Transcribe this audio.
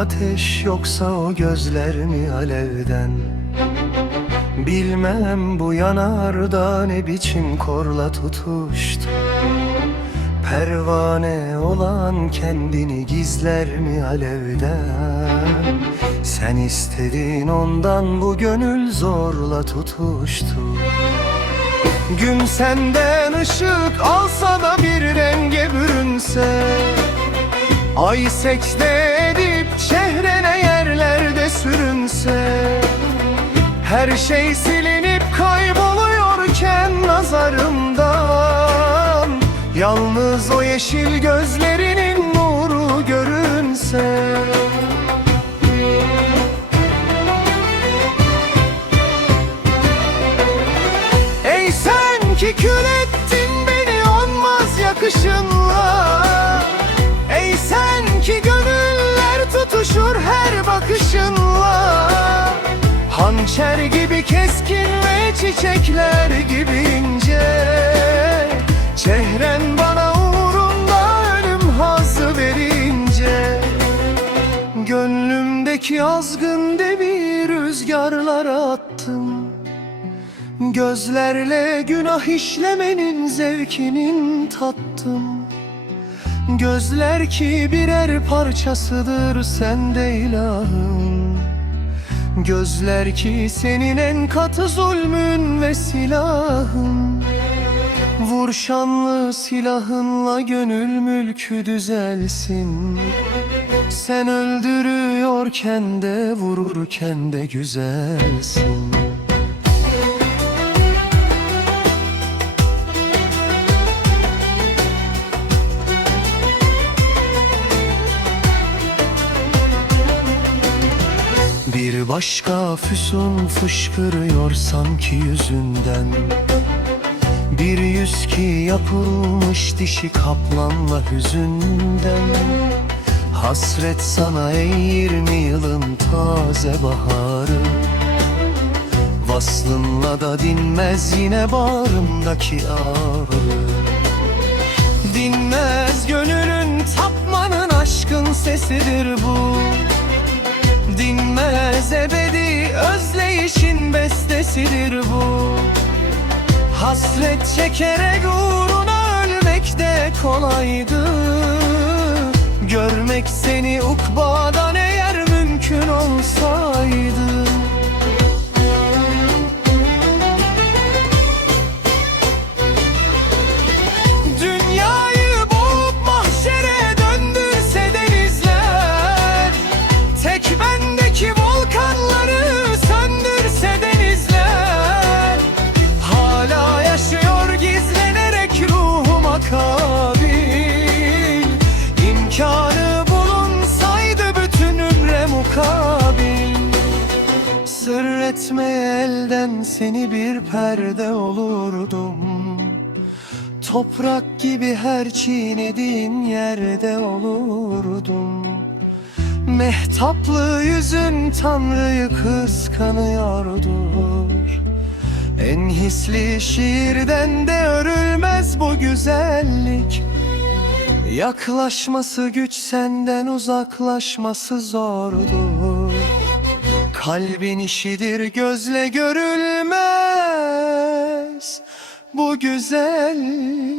ateş yoksa o gözler mi alevden? Bilmem bu yanarda ne biçim korla tutuştu. Pervane olan kendini gizler mi alevden? Sen istedin ondan bu gönül zorla tutuştu. Gün senden ışık alsa da bir renge bürünse Ay secde yerlerde sürünse Her şey silinip kayboluyorken nazarımdan Yalnız o yeşil gözlerinin nuru görünse. Ey sen ki kül ettin beni olmaz yakışınla. Ey sen ki gönüller tutuşur her bakışınla Hançer gibi keskin ve çiçekler gibi ince. Çehren bana uğrunda ölüm hazı verince. Gönlümdeki azgın devi rüzgarlara attım. Gözlerle günah işlemenin zevkinin tattım. Gözler ki birer parçasıdır sende ilahım Gözler ki senin en katı zulmün ve silahın. Vur şanlı silahınla gönül mülkü düzelsin. Sen öldürüyorken de vururken de güzelsin Bir başka füsun fışkırıyor sanki yüzünden. Bir yüz ki yapılmış dişi kaplanla hüzünden. Hasret sana ey yirmi yılın taze baharı? Vaslınla da dinmez yine bağrımdaki ağrı. Dinmez gönülün tapmanın aşkın sesidir bu Dinmez ebedi özleyişin bestesidir bu. Hasret çekerek uğruna ölmek de kolaydı. Görmek seni ukbadan elden seni bir perde olurdum. Toprak gibi her çiğnediğin yerde olurdum. Mehtaplı yüzün Tanrı'yı kıskanıyordur. En hisli şiirden de örülmez bu güzellik. Yaklaşması güç senden uzaklaşması zordur Kalbin işidir gözle görülmez. Bu güzellik